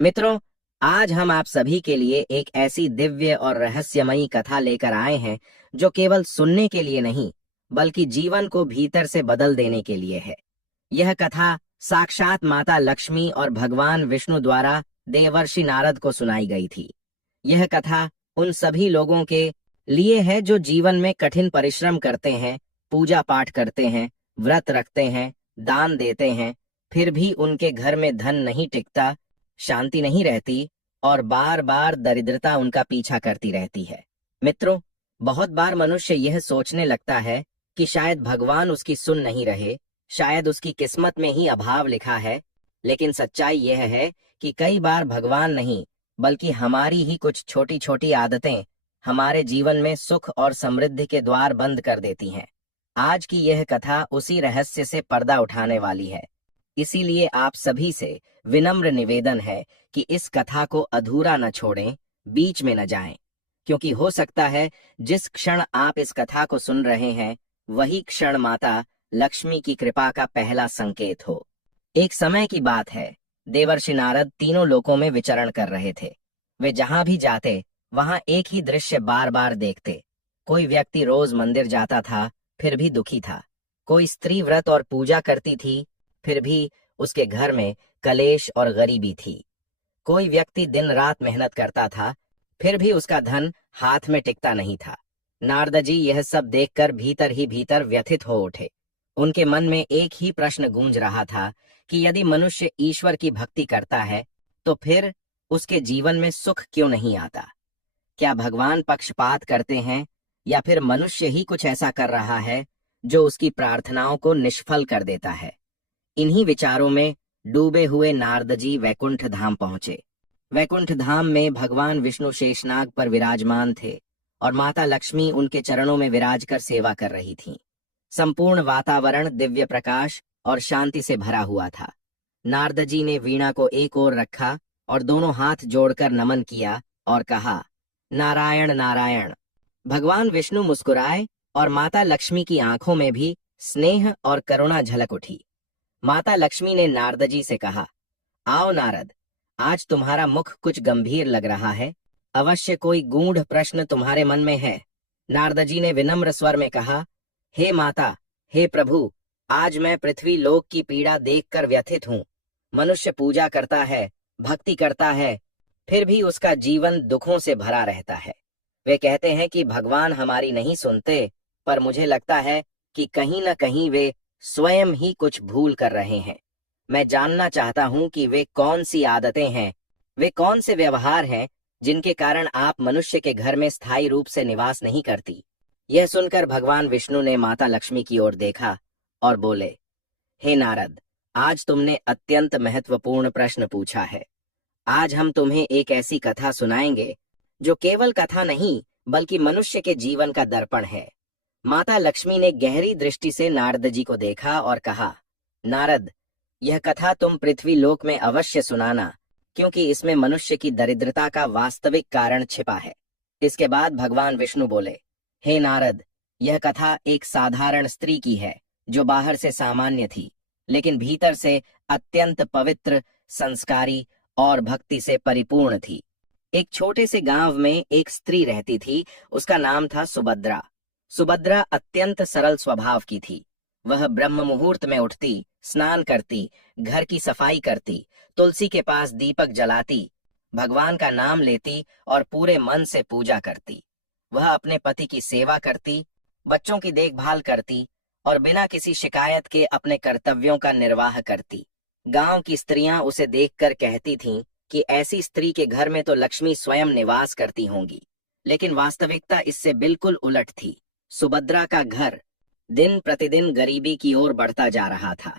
मित्रों, आज हम आप सभी के लिए एक ऐसी दिव्य और रहस्यमयी कथा लेकर आए हैं जो केवल सुनने के लिए नहीं, बल्कि जीवन को भीतर से बदल देने के लिए है। यह कथा साक्षात माता लक्ष्मी और भगवान विष्णु द्वारा देवर्षि नारद को सुनाई गई थी। यह कथा उन सभी लोगों के लिए है जो जीवन में कठिन परिश्रम करते हैं, पूजा पाठ करते हैं, व्रत रखते हैं, दान देते हैं, फिर भी उनके घर में धन नहीं टिकता, शांति नहीं रहती और बार बार दरिद्रता उनका पीछा करती रहती है। मित्रों, बहुत बार मनुष्य यह सोचने लगता है कि शायद भगवान उसकी सुन नहीं रहे, शायद उसकी किस्मत में ही अभाव लिखा है। लेकिन सच्चाई यह है कि कई बार भगवान नहीं, बल्कि हमारी ही कुछ छोटी छोटी आदतें हमारे जीवन में सुख और समृद्धि के द्वार बंद कर देती हैं। आज की यह कथा उसी रहस्य से पर्दा उठाने वाली है। इसीलिए आप सभी से विनम्र निवेदन है कि इस कथा को अधूरा न छोड़ें, बीच में न जाएं, क्योंकि हो सकता है जिस क्षण आप इस कथा को सुन रहे हैं, वही क्षण माता लक्ष्मी की कृपा का पहला संकेत हो। एक समय की बात है, देवर्षि नारद तीनों लोकों में विचरण कर रहे थे। वे जहां भी जाते, वहां एक ही दृश्य बार बार देखते। कोई व्यक्ति रोज मंदिर जाता था, फिर भी दुखी था। कोई स्त्री व्रत और पूजा करती थी, फिर भी उसके घर में कलेश और गरीबी थी। कोई व्यक्ति दिन रात मेहनत करता था, फिर भी उसका धन हाथ में टिकता नहीं था। नारद जी यह सब देखकर भीतर ही भीतर व्यथित हो उठे। उनके मन में एक ही प्रश्न गूंज रहा था कि यदि मनुष्य ईश्वर की भक्ति करता है, तो फिर उसके जीवन में सुख क्यों नहीं आता? क्या भगवान पक्षपात करते हैं, या फिर मनुष्य ही कुछ ऐसा कर रहा है जो उसकी प्रार्थनाओं को निष्फल कर देता है? इन्हीं विचारों में डूबे हुए नारद जी वैकुंठ धाम पहुंचे। वैकुंठ धाम में भगवान विष्णु शेषनाग पर विराजमान थे और माता लक्ष्मी उनके चरणों में विराज कर सेवा कर रही थीं। संपूर्ण वातावरण दिव्य प्रकाश और शांति से भरा हुआ था। नारद जी ने वीणा को एक ओर रखा और दोनों हाथ जोड़कर नमन किया और कहा, नारायण नारायण। भगवान विष्णु मुस्कुराए और माता लक्ष्मी की आंखों में भी स्नेह और करुणा झलक उठी। माता लक्ष्मी ने नारद जी से कहा, आओ नारद, आज तुम्हारा मुख कुछ गंभीर लग रहा है। अवश्य कोई गूढ़ प्रश्न तुम्हारे मन में है। नारद जी ने विनम्र स्वर में कहा, हे माता, हे प्रभु, आज मैं पृथ्वी लोक की पीड़ा देखकर व्यथित हूँ। मनुष्य पूजा करता है, भक्ति करता है, फिर भी उसका जीवन दुखों से भरा रहता है। वे कहते हैं कि भगवान हमारी नहीं सुनते, पर मुझे लगता है कि कहीं न कहीं वे स्वयं ही कुछ भूल कर रहे हैं। मैं जानना चाहता हूं कि वे कौन सी आदतें हैं, वे कौन से व्यवहार हैं जिनके कारण आप मनुष्य के घर में स्थायी रूप से निवास नहीं करती। यह सुनकर भगवान विष्णु ने माता लक्ष्मी की ओर देखा और बोले, हे नारद, आज तुमने अत्यंत महत्वपूर्ण प्रश्न पूछा है। आज हम तुम्हें एक ऐसी कथा सुनाएंगे जो केवल कथा नहीं, बल्कि मनुष्य के जीवन का दर्पण है। माता लक्ष्मी ने गहरी दृष्टि से नारद जी को देखा और कहा, नारद, यह कथा तुम पृथ्वी लोक में अवश्य सुनाना, क्योंकि इसमें मनुष्य की दरिद्रता का वास्तविक कारण छिपा है। इसके बाद भगवान विष्णु बोले, हे नारद, यह कथा एक साधारण स्त्री की है जो बाहर से सामान्य थी, लेकिन भीतर से अत्यंत पवित्र, संस्कारी और भक्ति से परिपूर्ण थी। एक छोटे से गांव में एक स्त्री रहती थी। उसका नाम था सुभद्रा। सुभद्रा अत्यंत सरल स्वभाव की थी। वह ब्रह्म मुहूर्त में उठती, स्नान करती, घर की सफाई करती, तुलसी के पास दीपक जलाती, भगवान का नाम लेती और पूरे मन से पूजा करती। वह अपने पति की सेवा करती, बच्चों की देखभाल करती और बिना किसी शिकायत के अपने कर्तव्यों का निर्वाह करती। गांव की स्त्रियां उसे देखकर कहती थीं कि ऐसी स्त्री के घर में तो लक्ष्मी स्वयं निवास करती होंगी। लेकिन वास्तविकता इससे बिल्कुल उलट थी। सुभद्रा का घर दिन प्रतिदिन गरीबी की ओर बढ़ता जा रहा था।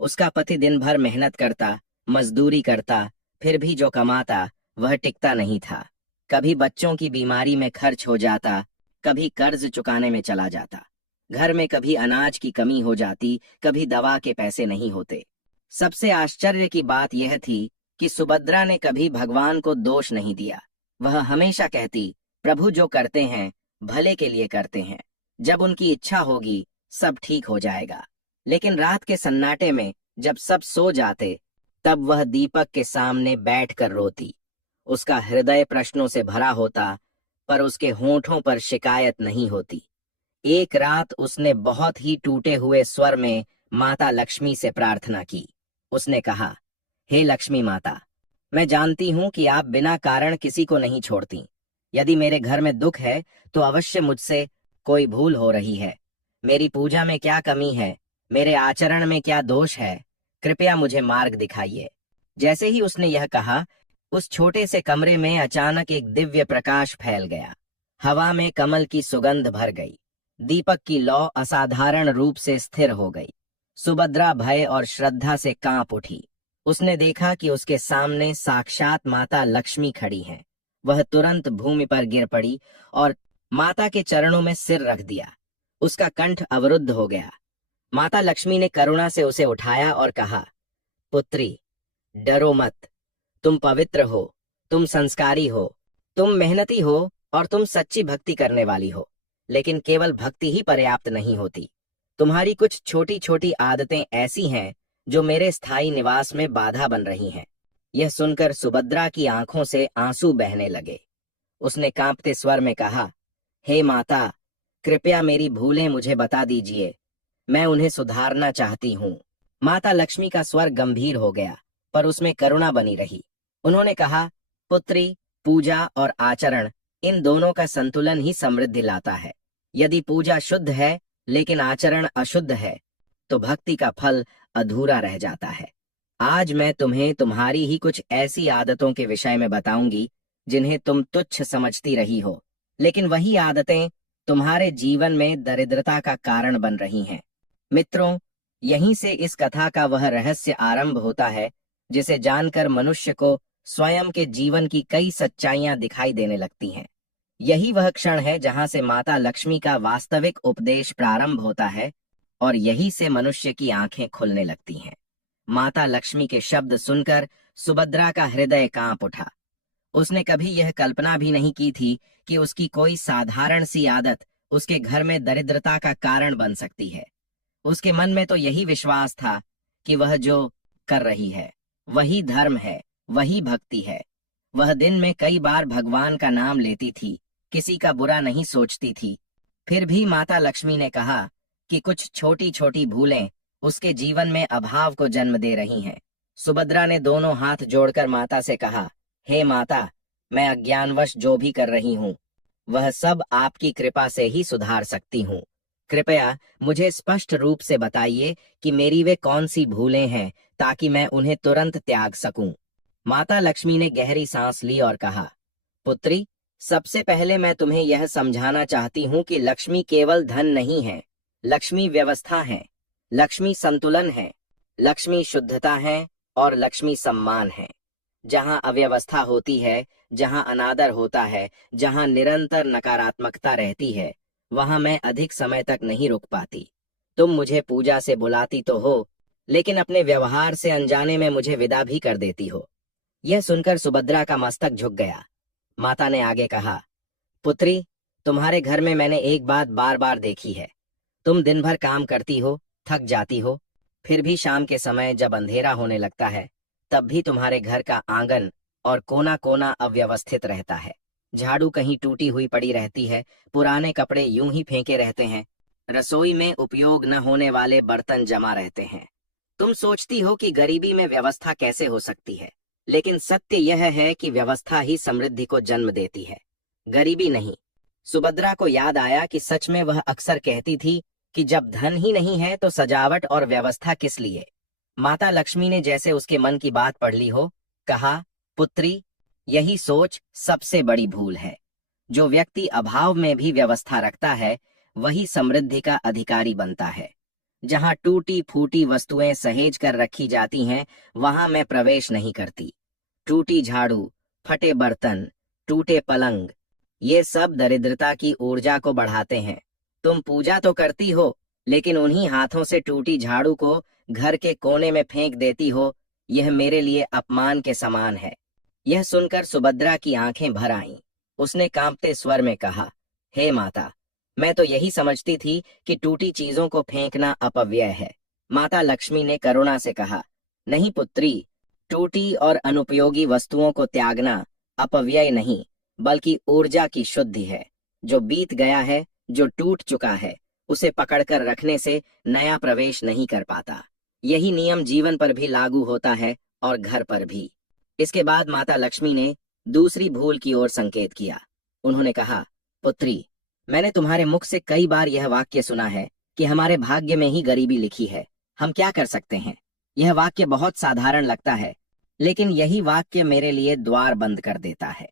उसका पति दिन भर मेहनत करता, मजदूरी करता, फिर भी जो कमाता वह टिकता नहीं था। कभी बच्चों की बीमारी में खर्च हो जाता, कभी कर्ज चुकाने में चला जाता। घर में कभी अनाज की कमी हो जाती, कभी दवा के पैसे नहीं होते। सबसे आश्चर्य की बात यह थी कि सुभद्रा ने कभी भगवान को दोष नहीं दिया। वह हमेशा कहती, प्रभु जो करते हैं भले के लिए करते हैं, जब उनकी इच्छा होगी सब ठीक हो जाएगा। लेकिन रात के सन्नाटे में जब सब सो जाते, तब वह दीपक के सामने बैठकर रोती। उसका हृदय प्रश्नों से भरा होता, पर उसके होंठों पर शिकायत नहीं होती। एक रात उसने बहुत ही टूटे हुए स्वर में माता लक्ष्मी से प्रार्थना की। उसने कहा, हे लक्ष्मी माता, मैं जानती हूं कि आप बिना कारण किसी को नहीं छोड़ती। यदि मेरे घर में दुख है तो अवश्य मुझसे कोई भूल हो रही है। मेरी पूजा में क्या कमी है, मेरे आचरण में क्या दोष है, कृपया मुझे मार्ग दिखाइए। जैसे ही उसने यह कहा, उस छोटे से कमरे में अचानक एक दिव्य प्रकाश फैल गया। हवा में कमल की सुगंध भर गई। दीपक की लौ असाधारण रूप से स्थिर हो गई। सुभद्रा भय और श्रद्धा से कांप उठी। उसने देखा कि उसके सामने साक्षात माता लक्ष्मी खड़ी हैं। वह तुरंत भूमि पर गिर पड़ी और माता के चरणों में सिर रख दिया। उसका कंठ अवरुद्ध हो गया। माता लक्ष्मी ने करुणा से उसे उठाया और कहा, पुत्री, डरो मत। तुम पवित्र हो, तुम संस्कारी हो, तुम मेहनती हो और तुम सच्ची भक्ति करने वाली हो। लेकिन केवल भक्ति ही पर्याप्त नहीं होती। तुम्हारी कुछ छोटी छोटी आदतें ऐसी हैं जो मेरे स्थायी निवास में बाधा बन रही हैं। यह सुनकर सुभद्रा की आंखों से आंसू बहने लगे। उसने कांपते स्वर में कहा, हे माता, कृपया मेरी भूलें मुझे बता दीजिए। मैं उन्हें सुधारना चाहती हूँ। माता लक्ष्मी का स्वर गंभीर हो गया, पर उसमें करुणा बनी रही। उन्होंने कहा, पुत्री, पूजा और आचरण, इन दोनों का संतुलन ही समृद्धि लाता है। यदि पूजा शुद्ध है लेकिन आचरण अशुद्ध है तो भक्ति का फल अधूरा रह जाता है। आज मैं तुम्हें तुम्हारी ही कुछ ऐसी आदतों के विषय में बताऊंगी जिन्हें तुम तुच्छ समझती रही हो, लेकिन वही आदतें तुम्हारे जीवन में दरिद्रता का कारण बन रही हैं। मित्रों, यहीं से इस कथा का वह रहस्य आरंभ होता है जिसे जानकर मनुष्य को स्वयं के जीवन की कई सच्चाइयां दिखाई देने लगती हैं। यही वह क्षण है जहां से माता लक्ष्मी का वास्तविक उपदेश प्रारंभ होता है और यही से मनुष्य की आंखें खुलने लगती हैं। माता लक्ष्मी के शब्द सुनकर सुभद्रा का हृदय कांप उठा। उसने कभी यह कल्पना भी नहीं की थी कि उसकी कोई साधारण सी आदत उसके घर में दरिद्रता का कारण बन सकती है। उसके मन में तो यही विश्वास था कि वह जो कर रही है वही धर्म है, वही भक्ति है। वह दिन में कई बार भगवान का नाम लेती थी, किसी का बुरा नहीं सोचती थी। फिर भी माता लक्ष्मी ने कहा कि कुछ छोटी छोटी भूलें उसके जीवन में अभाव को जन्म दे रही हैं। सुभद्रा ने दोनों हाथ जोड़कर माता से कहा, हे माता, मैं अज्ञानवश जो भी कर रही हूँ वह सब आपकी कृपा से ही सुधार सकती हूँ। कृपया मुझे स्पष्ट रूप से बताइए कि मेरी वे कौन सी भूलें हैं ताकि मैं उन्हें तुरंत त्याग सकूं। माता लक्ष्मी ने गहरी सांस ली और कहा, पुत्री, सबसे पहले मैं तुम्हें यह समझाना चाहती हूँ कि लक्ष्मी केवल धन नहीं है। लक्ष्मी व्यवस्था है, लक्ष्मी संतुलन है, लक्ष्मी शुद्धता है और लक्ष्मी सम्मान है। जहाँ अव्यवस्था होती है, जहाँ अनादर होता है, जहाँ निरंतर नकारात्मकता रहती है, वहां मैं अधिक समय तक नहीं रुक पाती। तुम मुझे पूजा से बुलाती तो हो, लेकिन अपने व्यवहार से अनजाने में मुझे विदा भी कर देती हो। यह सुनकर सुभद्रा का मस्तक झुक गया। माता ने आगे कहा, पुत्री, तुम्हारे घर में मैंने एक बात बार बार देखी है। तुम दिन भर काम करती हो, थक जाती हो, फिर भी शाम के समय जब अंधेरा होने लगता है तब भी तुम्हारे घर का आंगन और कोना कोना अव्यवस्थित रहता है। झाड़ू कहीं टूटी हुई पड़ी रहती है, पुराने कपड़े यूं ही फेंके रहते हैं, रसोई में उपयोग न होने वाले बर्तन जमा रहते हैं। तुम सोचती हो कि गरीबी में व्यवस्था कैसे हो सकती है, लेकिन सत्य यह है कि व्यवस्था ही समृद्धि को जन्म देती है, गरीबी नहीं। सुभद्रा को याद आया कि सच में वह अक्सर कहती थी कि जब धन ही नहीं है तो सजावट और व्यवस्था किस लिए। माता लक्ष्मी ने जैसे उसके मन की बात पढ़ ली हो, कहा, पुत्री, यही सोच सबसे बड़ी भूल है। जो व्यक्ति अभाव में भी व्यवस्था रखता है वही समृद्धि का अधिकारी बनता है। जहां टूटी फूटी वस्तुएं सहेज कर रखी जाती हैं वहां मैं प्रवेश नहीं करती। टूटी झाड़ू, फटे बर्तन, टूटे पलंग, ये सब दरिद्रता की ऊर्जा को बढ़ाते हैं। तुम पूजा तो करती हो, लेकिन उन्हीं हाथों से टूटी झाड़ू को घर के कोने में फेंक देती हो, यह मेरे लिए अपमान के समान है। यह सुनकर सुभद्रा की आंखें भर आईं। उसने कांपते स्वर में कहा, हे माता, मैं तो यही समझती थी कि टूटी चीजों को फेंकना अपव्यय है। माता लक्ष्मी ने करुणा से कहा, नहीं पुत्री, टूटी और अनुपयोगी वस्तुओं को त्यागना अपव्यय नहीं, बल्कि ऊर्जा की शुद्धि है। जो बीत गया है, जो टूट चुका है, उसे पकड़कर रखने से नया प्रवेश नहीं कर पाता। यही नियम जीवन पर भी लागू होता है और घर पर भी। इसके बाद माता लक्ष्मी ने दूसरी भूल की ओर संकेत किया। उन्होंने कहा, पुत्री, मैंने तुम्हारे मुख से कई बार यह वाक्य सुना है कि हमारे भाग्य में ही गरीबी लिखी है, हम क्या कर सकते हैं। यह वाक्य बहुत साधारण लगता है, लेकिन यही वाक्य मेरे लिए द्वार बंद कर देता है।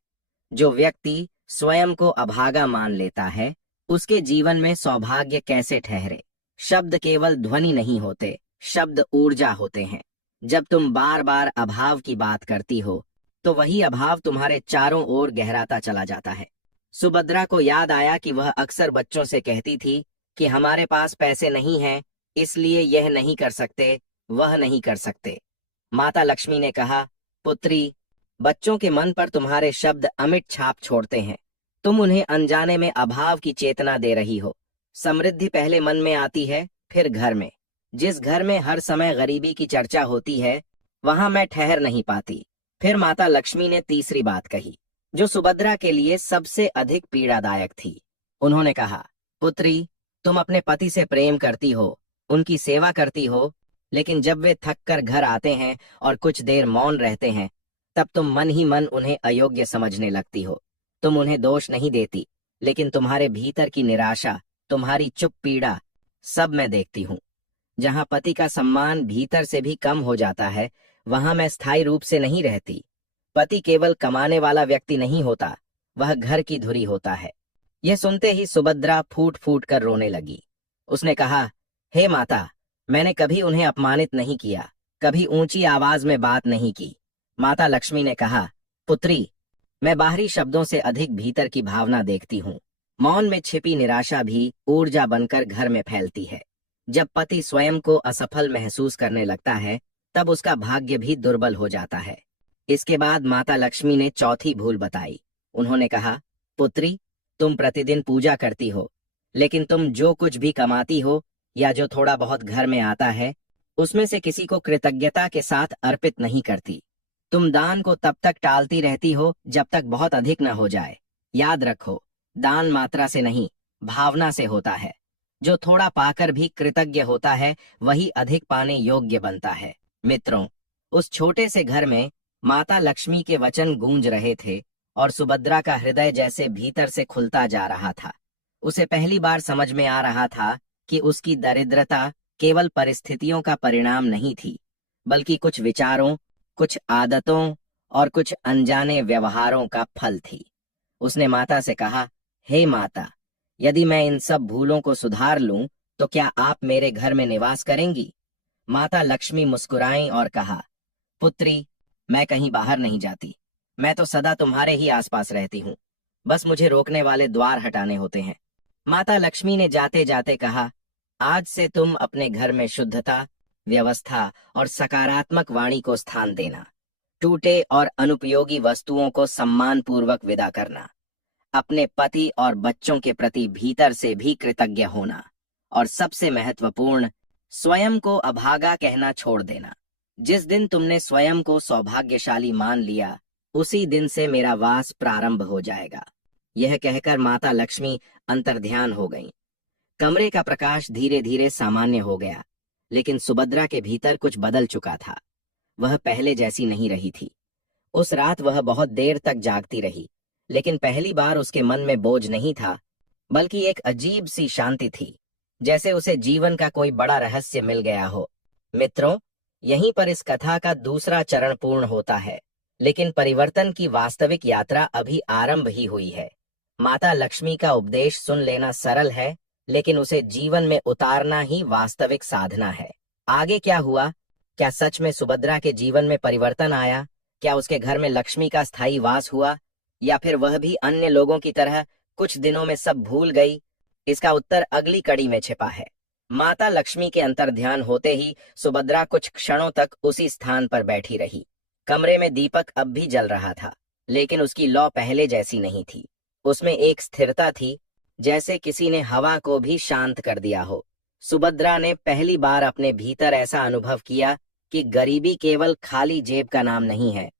जो व्यक्ति स्वयं को अभागा मान लेता है, उसके जीवन में सौभाग्य कैसे ठहरे। शब्द केवल ध्वनि नहीं होते, शब्द ऊर्जा होते हैं। जब तुम बार बार अभाव की बात करती हो, तो वही अभाव तुम्हारे चारों ओर गहराता चला जाता है। सुभद्रा को याद आया कि वह अक्सर बच्चों से कहती थी कि हमारे पास पैसे नहीं हैं, इसलिए यह नहीं कर सकते, वह नहीं कर सकते। माता लक्ष्मी ने कहा, पुत्री, बच्चों के मन पर तुम्हारे शब्द अमिट छाप छोड़ते हैं। तुम उन्हें अनजाने में अभाव की चेतना दे रही हो। समृद्धि पहले मन में आती है, फिर घर में। जिस घर में हर समय गरीबी की चर्चा होती है, वहां मैं ठहर नहीं पाती। फिर माता लक्ष्मी ने तीसरी बात कही, जो सुभद्रा के लिए सबसे अधिक पीड़ादायक थी। उन्होंने कहा, पुत्री, तुम अपने पति से प्रेम करती हो, उनकी सेवा करती हो, लेकिन जब वे थक कर घर आते हैं और कुछ देर मौन रहते हैं, तब तुम मन ही मन उन्हें अयोग्य समझने लगती हो। तुम उन्हें दोष नहीं देती, लेकिन तुम्हारे भीतर की निराशा, तुम्हारी चुप पीड़ा, सब मैं देखती हूँ। जहाँ पति का सम्मान भीतर से भी कम हो जाता है, वहां मैं स्थायी रूप से नहीं रहती। पति केवल कमाने वाला व्यक्ति नहीं होता, वह घर की धुरी होता है। यह सुनते ही सुभद्रा फूट फूट कर रोने लगी। उसने कहा, हे माता, मैंने कभी उन्हें अपमानित नहीं किया, कभी ऊंची आवाज में बात नहीं की। माता लक्ष्मी ने कहा, पुत्री, मैं बाहरी शब्दों से अधिक भीतर की भावना देखती हूँ। मौन में छिपी निराशा भी ऊर्जा बनकर घर में फैलती है। जब पति स्वयं को असफल महसूस करने लगता है, तब उसका भाग्य भी दुर्बल हो जाता है। इसके बाद माता लक्ष्मी ने चौथी भूल बताई। उन्होंने कहा, पुत्री, तुम प्रतिदिन पूजा करती हो, लेकिन तुम जो कुछ भी कमाती हो या जो थोड़ा बहुत घर में आता है, उसमें से किसी को कृतज्ञता के साथ अर्पित नहीं करती। तुम दान को तब तक टालती रहती हो जब तक बहुत अधिक न हो जाए। याद रखो, दान मात्रा से नहीं, भावना से होता है। जो थोड़ा पाकर भी कृतज्ञ होता है, वही अधिक पाने योग्य बनता है। मित्रों, उस छोटे से घर में माता लक्ष्मी के वचन गूंज रहे थे और सुभद्रा का हृदय जैसे भीतर से खुलता जा रहा था। उसे पहली बार समझ में आ रहा था कि उसकी दरिद्रता केवल परिस्थितियों का परिणाम नहीं थी, बल्कि कुछ विचारों, कुछ आदतों और कुछ अनजाने व्यवहारों का फल थी। उसने माता से कहा, हे माता, यदि मैं इन सब भूलों को सुधार लूं, तो क्या आप मेरे घर में निवास करेंगी? माता लक्ष्मी मुस्कुराईं और कहा, पुत्री, मैं कहीं बाहर नहीं जाती। मैं तो सदा तुम्हारे ही आसपास रहती हूँ। बस मुझे रोकने वाले द्वार हटाने होते हैं। माता लक्ष्मी ने जाते जाते कहा, आज से तुम अपने घर में शुद्धता, व्यवस्था और सकारात्मक वाणी को स्थान देना। टूटे और अनुपयोगी वस्तुओं को सम्मान पूर्वक विदा करना। अपने पति और बच्चों के प्रति भीतर से भी कृतज्ञ होना। और सबसे महत्वपूर्ण, स्वयं को अभागा कहना छोड़ देना। जिस दिन तुमने स्वयं को सौभाग्यशाली मान लिया, उसी दिन से मेरा वास प्रारंभ हो जाएगा। यह कहकर माता लक्ष्मी अंतर्ध्यान हो गईं। कमरे का प्रकाश धीरे धीरे सामान्य हो गया, लेकिन सुभद्रा के भीतर कुछ बदल चुका था। वह पहले जैसी नहीं रही थी। उस रात वह बहुत देर तक जागती रही, लेकिन पहली बार उसके मन में बोझ नहीं था, बल्कि एक अजीब सी शांति थी, जैसे उसे जीवन का कोई बड़ा रहस्य मिल गया हो। मित्रों, यहीं पर इस कथा का दूसरा चरण पूर्ण होता है, लेकिन परिवर्तन की वास्तविक यात्रा अभी आरंभ ही हुई है। माता लक्ष्मी का उपदेश सुन लेना सरल है, लेकिन उसे जीवन में उतारना ही वास्तविक साधना है। आगे क्या हुआ? क्या सच में सुभद्रा के जीवन में परिवर्तन आया? क्या उसके घर में लक्ष्मी का स्थायी वास हुआ, या फिर वह भी अन्य लोगों की तरह कुछ दिनों में सब भूल गई? इसका उत्तर अगली कड़ी में छिपा है। माता लक्ष्मी के अंतर्ध्यान होते ही सुभद्रा कुछ क्षणों तक उसी स्थान पर बैठी रही। कमरे में दीपक अब भी जल रहा था, लेकिन उसकी लौ पहले जैसी नहीं थी। उसमें एक स्थिरता थी, जैसे किसी ने हवा को भी शांत कर दिया हो। सुभद्रा ने पहली बार अपने भीतर ऐसा अनुभव किया कि गरीबी केवल खाली जेब का नाम नहीं है,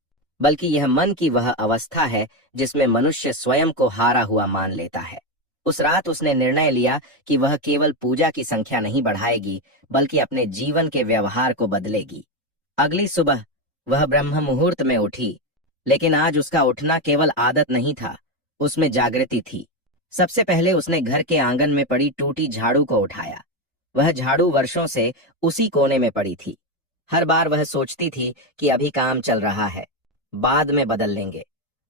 बल्कि यह मन की वह अवस्था है जिसमें मनुष्य स्वयं को हारा हुआ मान लेता है। उस रात उसने निर्णय लिया कि वह केवल पूजा की संख्या नहीं बढ़ाएगी, बल्कि अपने जीवन के व्यवहार को बदलेगी। अगली सुबह वह ब्रह्म मुहूर्त में उठी, लेकिन आज उसका उठना केवल आदत नहीं था, उसमें जागृति थी। सबसे पहले उसने घर के आंगन में पड़ी टूटी झाड़ू को उठाया। वह झाड़ू वर्षों से उसी कोने में पड़ी थी। हर बार वह सोचती थी कि अभी काम चल रहा है, बाद में बदल लेंगे।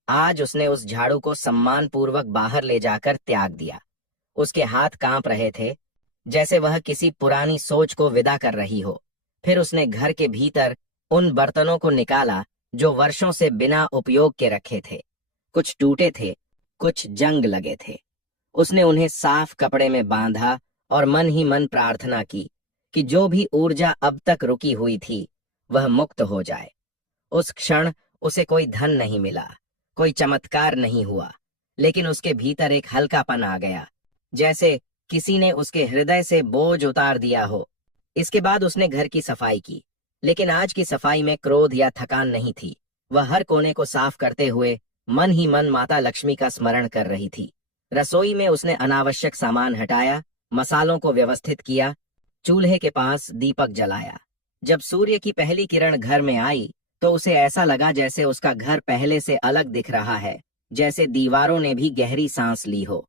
आज उसने उस झाड़ू को सम्मानपूर्वक बाहर ले जाकर त्याग दिया। उसके हाथ कांप रहे थे, जैसे वह किसी पुरानी सोच को विदा कर रही हो। फिर उसने घर के भीतर उन बर्तनों को निकाला जो वर्षों से बिना उपयोग के रखे थे। कुछ टूटे थे, कुछ जंग लगे थे। उसने उन्हें साफ कपड़े में बांधा और मन ही मन प्रार्थना की कि जो भी ऊर्जा अब तक रुकी हुई थी वह मुक्त हो जाए। उस क्षण उसे कोई धन नहीं मिला, कोई चमत्कार नहीं हुआ, लेकिन उसके भीतर एक हल्कापन आ गया, जैसे किसी ने उसके हृदय से बोझ उतार दिया हो। इसके बाद उसने घर की सफाई की, लेकिन आज की सफाई में क्रोध या थकान नहीं थी। वह हर कोने को साफ करते हुए मन ही मन माता लक्ष्मी का स्मरण कर रही थी। रसोई में उसने अनावश्यक सामान हटाया, मसालों को व्यवस्थित किया, चूल्हे के पास दीपक जलाया। जब सूर्य की पहली किरण घर में आई तो उसे ऐसा लगा जैसे उसका घर पहले से अलग दिख रहा है, जैसे दीवारों ने भी गहरी सांस ली हो।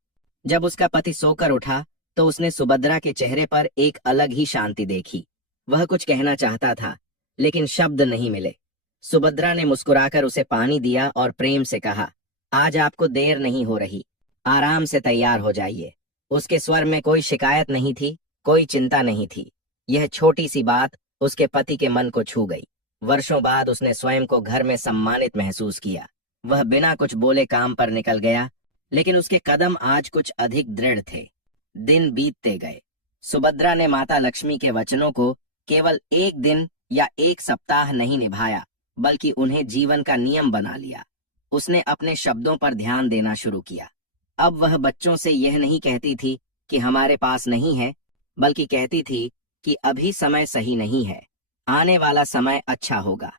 जब उसका पति सोकर उठा तो उसने सुभद्रा के चेहरे पर एक अलग ही शांति देखी। वह कुछ कहना चाहता था, लेकिन शब्द नहीं मिले। सुभद्रा ने मुस्कुराकर उसे पानी दिया और प्रेम से कहा, आज आपको देर नहीं हो रही, आराम से तैयार हो जाइए। उसके स्वर में कोई शिकायत नहीं थी, कोई चिंता नहीं थी। यह छोटी सी बात उसके पति के मन को छू गई। वर्षों बाद उसने स्वयं को घर में सम्मानित महसूस किया। वह बिना कुछ बोले काम पर निकल गया, लेकिन उसके कदम आज कुछ अधिक दृढ़ थे। दिन बीतते गए। सुभद्रा ने माता लक्ष्मी के वचनों को केवल एक दिन या एक सप्ताह नहीं निभाया, बल्कि उन्हें जीवन का नियम बना लिया। उसने अपने शब्दों पर ध्यान देना शुरू किया। अब वह बच्चों से यह नहीं कहती थी कि हमारे पास नहीं है, बल्कि कहती थी कि अभी समय सही नहीं है, आने वाला समय अच्छा होगा।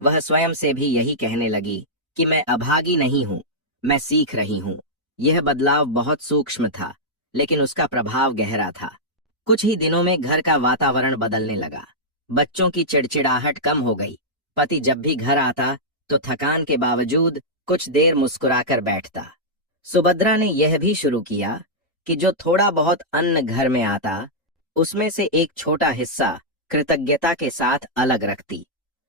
वह स्वयं से भी यही कहने लगी कि मैं अभागी नहीं हूँ, मैं सीख रही हूँ। यह बदलाव बहुत सूक्ष्म था, लेकिन उसका प्रभाव गहरा था। कुछ ही दिनों में घर का वातावरण बदलने लगा। बच्चों की चिड़चिड़ाहट कम हो गई। पति जब भी घर आता तो थकान के बावजूद कुछ देर मुस्कुराकर बैठता। सुभद्रा ने यह भी शुरू किया कि जो थोड़ा बहुत अन्न घर में आता, उसमें से एक छोटा हिस्सा कृतज्ञता के साथ अलग रखती।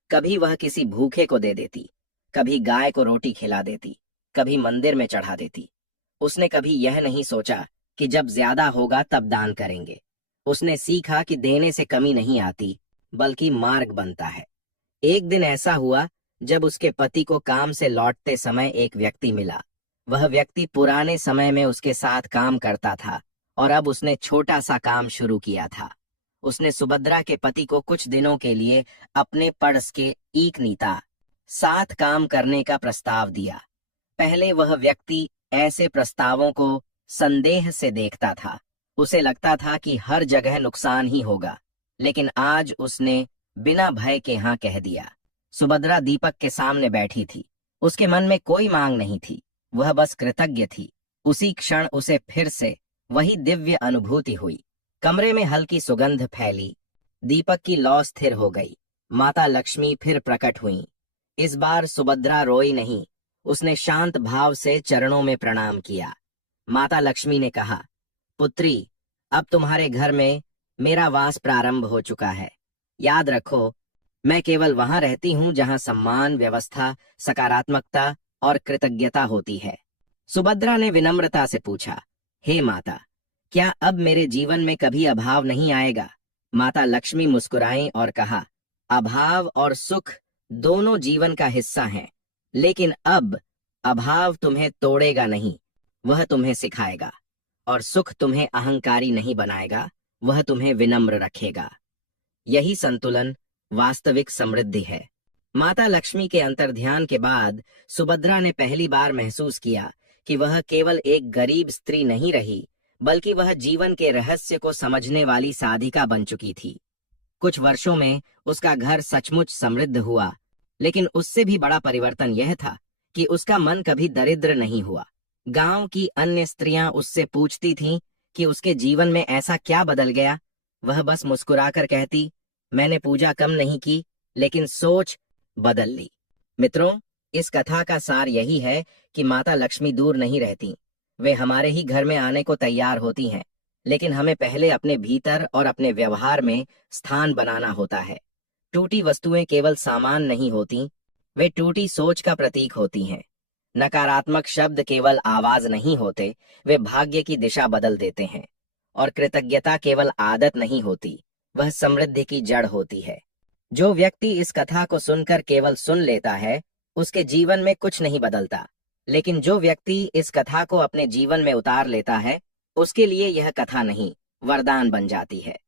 कभी वह किसी भूखे को दे देती, कभी गाय को रोटी खिला देती, कभी मंदिर में चढ़ा देती। उसने कभी यह नहीं सोचा कि जब ज्यादा होगा तब दान करेंगे। उसने सीखा कि देने से कमी नहीं आती, बल्कि मार्ग बनता है। एक दिन ऐसा हुआ जब उसके पति को काम से लौटते समय एक व्यक्ति मिला। वह व्यक्ति पुराने समय में उसके साथ काम करता था और अब उसने छोटा सा काम शुरू किया था। उसने सुभद्रा के पति को कुछ दिनों के लिए अपने पड़स के एक नीता साथ काम करने का प्रस्ताव दिया। पहले वह व्यक्ति ऐसे प्रस्तावों को संदेह से देखता था। उसे लगता था कि हर जगह नुकसान ही होगा, लेकिन आज उसने बिना भय के हाँ कह दिया। सुभद्रा दीपक के सामने बैठी थी। उसके मन में कोई मांग नहीं थी, वह बस कृतज्ञ थी। उसी क्षण उसे फिर से वही दिव्य अनुभूति हुई। कमरे में हल्की सुगंध फैली, दीपक की लौ स्थिर हो गई। माता लक्ष्मी फिर प्रकट हुईं। इस बार सुभद्रा रोई नहीं, उसने शांत भाव से चरणों में प्रणाम किया। माता लक्ष्मी ने कहा, पुत्री, अब तुम्हारे घर में मेरा वास प्रारंभ हो चुका है। याद रखो, मैं केवल वहां रहती हूं जहां सम्मान, व्यवस्था, सकारात्मकता और कृतज्ञता होती है। सुभद्रा ने विनम्रता से पूछा, हे माता, क्या अब मेरे जीवन में कभी अभाव नहीं आएगा? माता लक्ष्मी मुस्कुराईं और कहा, अभाव और सुख दोनों जीवन का हिस्सा हैं, लेकिन अब अभाव तुम्हें तोड़ेगा नहीं, वह तुम्हें सिखाएगा, और सुख तुम्हें अहंकारी नहीं बनाएगा, वह तुम्हें विनम्र रखेगा। यही संतुलन वास्तविक समृद्धि है। माता लक्ष्मी के अंतर्ध्यान के बाद सुभद्रा ने पहली बार महसूस किया कि वह केवल एक गरीब स्त्री नहीं रही, बल्कि वह जीवन के रहस्य को समझने वाली साधिका बन चुकी थी। कुछ वर्षों में उसका घर सचमुच समृद्ध हुआ, लेकिन उससे भी बड़ा परिवर्तन यह था कि उसका मन कभी दरिद्र नहीं हुआ। गांव की अन्य स्त्रियां उससे पूछती थीं कि उसके जीवन में ऐसा क्या बदल गया। वह बस मुस्कुराकर कहती, मैंने पूजा कम नहीं की, लेकिन सोच बदल ली। मित्रों, इस कथा का सार यही है कि माता लक्ष्मी दूर नहीं रहती। वे हमारे ही घर में आने को तैयार होती हैं, लेकिन हमें पहले अपने भीतर और अपने व्यवहार में स्थान बनाना होता है। टूटी वस्तुएं केवल सामान नहीं होती, वे टूटी सोच का प्रतीक होती हैं। नकारात्मक शब्द केवल आवाज नहीं होते, वे भाग्य की दिशा बदल देते हैं। और कृतज्ञता केवल आदत नहीं होती, वह समृद्धि की जड़ होती है। जो व्यक्ति इस कथा को सुनकर केवल सुन लेता है, उसके जीवन में कुछ नहीं बदलता। लेकिन जो व्यक्ति इस कथा को अपने जीवन में उतार लेता है, उसके लिए यह कथा नहीं, वरदान बन जाती है।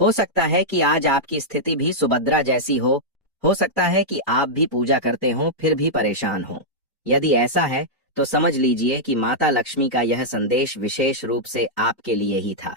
हो सकता है कि आज आपकी स्थिति भी सुभद्रा जैसी हो सकता है कि आप भी पूजा करते हो फिर भी परेशान हो। यदि ऐसा है, तो समझ लीजिए कि माता लक्ष्मी का यह संदेश विशेष रूप से आपके लिए ही था।